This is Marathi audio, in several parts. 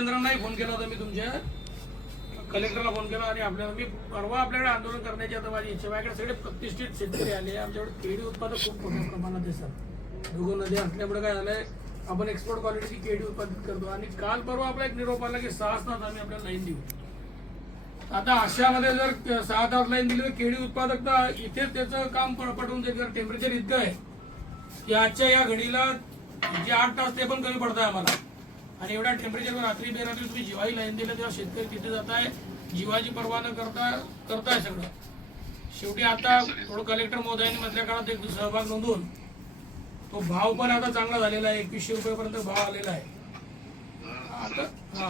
केंद्रांनाही फोन केला होता मी, तुमच्या कलेक्टरला फोन केला आणि आपल्याला मी परवा आपल्याकडे आंदोलन करण्याची आता माझी इच्छा. माझ्याकडे सगळे प्रतिष्ठित शेतकरी आले. आमच्याकडे केळी उत्पादक खूप मोठ्या प्रमाणात दिसतात. दुगो नदी असल्यामुळे काय झालंय, आपण एक्सपोर्ट क्वालिटीची केळी उत्पादित करतो. आणि काल परवा आपला एक निरोप आला की 6 तास आम्ही आपल्याला लाईन देऊ. आता अशामध्ये जर 6 तास लाईन दिली तर केळी उत्पादक तर इथेच त्याचं काम पटवून जाईल. कारण टेम्परेचर इतकं आहे की आजच्या या घडीला जे 8 तास ते पण कमी पडत आहे आम्हाला. आणि एवढ्या टेम्परेचरवर रात्री बेरात्री तुम्ही जीवाही लाईन दिलं तेव्हा शेतकरी तिथे जाताय, जीवाची पर्वा न करताय सगळं. शेवटी आता थोडं कलेक्टर महोदयांनी मधल्या काळात एक सहभाग नोंदवून तो भाव पण आता चांगला झालेला आहे. 2100 रुपयापर्यंत भाव आलेला आहे. आता हा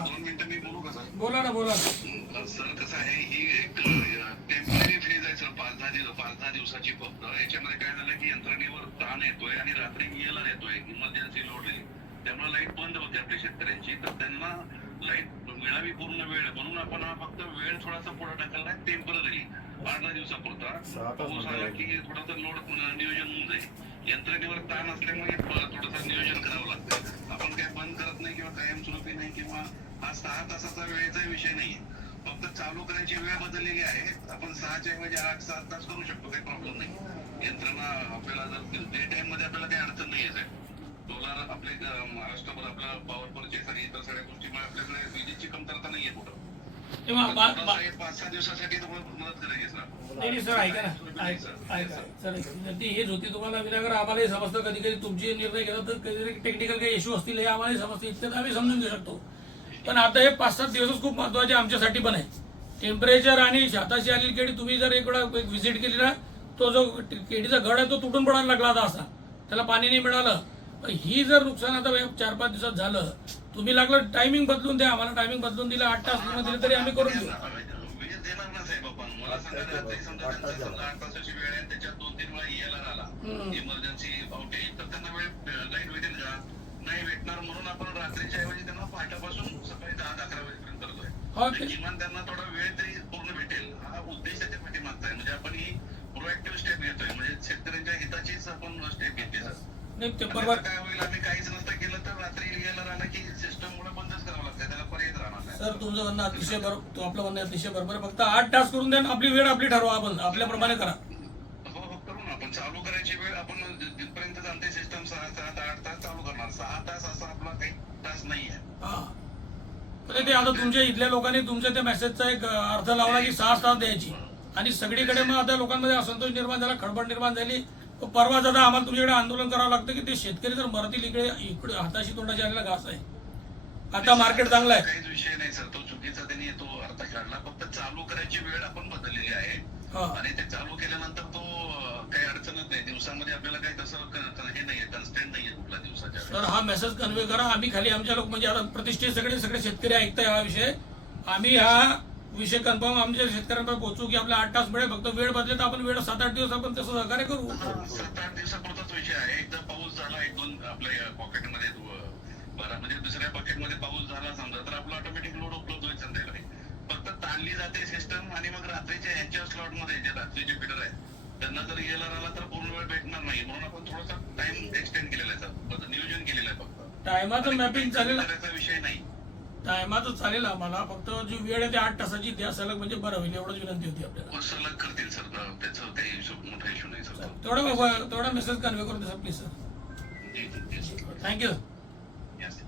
बोला ना सर. कसं आहे, ही एक टेम्पररी फेज आहे सर. 5-10 दिवसाची फक्त. याच्यामध्ये काय झालं की यंत्रणेवर ताण येतोय आणि रात्री ELR येतोय, इमर्जन्सी लोड आहे. त्यामुळे लाईट बंद होते आपल्या शेतकऱ्यांची. तर त्यांना लाईट मिळावी पूर्ण वेळ म्हणून आपण हा फक्त वेळ थोडासा पुढे टाकला आहे. टेम्पररी 8-10 दिवसापुरता. पाऊस आला की थोडासा लोड नियोजन होऊन जाईल. यंत्रणेवर ताण असल्यामुळे थोडंसं नियोजन करावं लागतं. आपण काय बंद करत नाही किंवा कायमस्वरूपी नाही किंवा हा 6 तासाचा वेळेचा विषय नाहीये. फक्त चालू करायची वेळ बदललेली आहे. आपण 6च्या ऐवजी 8-7 तास करू शकतो, काही प्रॉब्लेम नाही. यंत्रणा आपल्याला जर डे टाइम मध्ये आपल्याला काही अडचण नाही आहे. डॉलर आपले महाराष्ट्रभर आपला पॉवर परचेस आणि इतर सगळ्या गोष्टीमुळे आपल्याकडे विजेची कमतरता नाहीये कुठं. 5-6 दिवसासाठी मदत करायची सर. नाही सर, ऐका ना, सर ती हेच होती. तुम्हाला विनागर आम्हालाही समजतं, कधी कधी तुमचे निर्णय घेतात तर कधी टेक्निकल काही इश्यू असतील हे आम्हालाही समजतं. इतक्यात आम्ही समजून घेऊ शकतो. पण आता हे 5-7 दिवसच खूप महत्वाचे आमच्यासाठी पण आहे. टेम्परेचर आणि हाताशी आलेली केळी तुम्ही जर एक व्हिजिट केली ना, तो जो केळीचा घड आहे तो तुटून पडायला लागला आता. असा त्याला पाणी नाही मिळालं. ही जर नुकसान आता 4-5 दिवसात झालं, तुम्ही लागलं टायमिंग बदलून द्या. आम्हाला टायमिंग बदलून दिलं, 8 तास पूर्ण दिले तरी आम्ही करून देऊ. देणार ना साहेब आपण. मला समजा 8 तासाची वेळ आहे, त्याच्यात 2-3 वेळा ELR आला, इमर्जन्सी आउटेज, तर त्यांना वेळ लाईट भेटेल का? नाही भेटणार. म्हणून आपण रात्रीच्या ऐवजी त्यांना पहाटेपासून सकाळी 10-11 वाजेपर्यंत करतोय. किमान त्यांना थोडा वेळ तरी पूर्ण भेटेल. हा उद्देश त्याच्या पाठीमागचा आहे. म्हणजे आपण ही प्रोएक्टिव्ह स्टेप घेतोय, म्हणजे शेतकऱ्यांच्या हिताचीच आपण स्टेप घेतली सर. नाही ते बरोबर. काय होईल, आम्ही काहीच नसतं केलं तर रात्री ELR आला की सिस्टम मुळे बंदच करावं लागतं. त्याला पर्याय राहणार नाही. सर तुमचं म्हणणं अतिशय बरोबर, तो आपलं म्हणणं अतिशय बरोबर. फक्त 8 तास करून द्या, आपली वेळ आपली ठरवा, आपण आपल्याप्रमाणे करा. हो करू ना आपण. चालू करायची वेळ आपण जिथपर्यंत चालते सिस्टम 6-8 तास चालू करणार. 6 तास असा आपला काही तास नाहीये. हा, ते आता तुमच्या इथल्या लोकांनी तुमच्या त्या मेसेजचा एक अर्थ लावला की 6 तास द्यायची. आणि सगळीकडे मग आता लोकांमध्ये असंतोष निर्माण झाला, खडबड निर्माण झाली. परवा जाता आम्हाला तुमच्याकडे आंदोलन करावं लागतं की ते शेतकरी जर मरतील. इकडे हाताशी तोंडाशी आलेला घास आहे. आता मार्केट चांगलं आहे. काहीच विषय नाही सर. तो चुकीचा त्यांनी तो अर्थ काढला. फक्त चालू करायची वेळ आपण बदललेली आहे आणि ते चालू केल्यानंतर तो काही अडचणच नाही. दिवसामध्ये आपल्याला काही तसं हे नाहीये, कन्स्टेंट नाहीये कुठल्या दिवसाच्या. सर हा मेसेज कन्वे करा. आम्ही खाली आमच्या लोक म्हणजे आता प्रतिष्ठित सगळे शेतकरी ऐकताय हा विषय. आम्ही हा विषय कन्फर्म आमच्या शेतकऱ्यांपर्यंत पोहोचू की आपल्या 8 तास मिळेल. फक्त वेळ बदले तर आपण वेळ 7-8 दिवस आपण तसं सहकार्य करू. 7-8 दिवसापुरताच विषय आहे. एकदा पाऊस झाला, 1-2 आपल्या पॉकेटमध्ये म्हणजे दुसऱ्या पॉकेटमध्ये पाऊस झाला समजा, तर आपला ऑटोमॅटिक लोड उपलब्ध होईल संध्याकाळी. फक्त ताणली जाते सिस्टम. आणि मग रात्रीच्या यांच्या स्लॉटमध्ये जे रात्रीचे फीडर आहेत त्यांना जर ELR आला तर पूर्ण वेळ भेटणार नाही. म्हणून आपण थोडासा टाइम एक्सटेंड केलेला आहे, नियोजन केलेलं आहे. फक्त टायमाचं मॅपिंग चालेल, विषय नाही. टायमाचं चालेल आम्हाला. फक्त जी वेळ आहे ती 8 तासाची द्या सलग, म्हणजे बरं होईल. एवढंच विनंती होती आपल्याला. सलग करतील सर, त्याचा काही मोठा इश्यू नाही सर. तेवढा मेसेज कन्वे करून द्या प्लीज सर. जी थँक्यू. यस.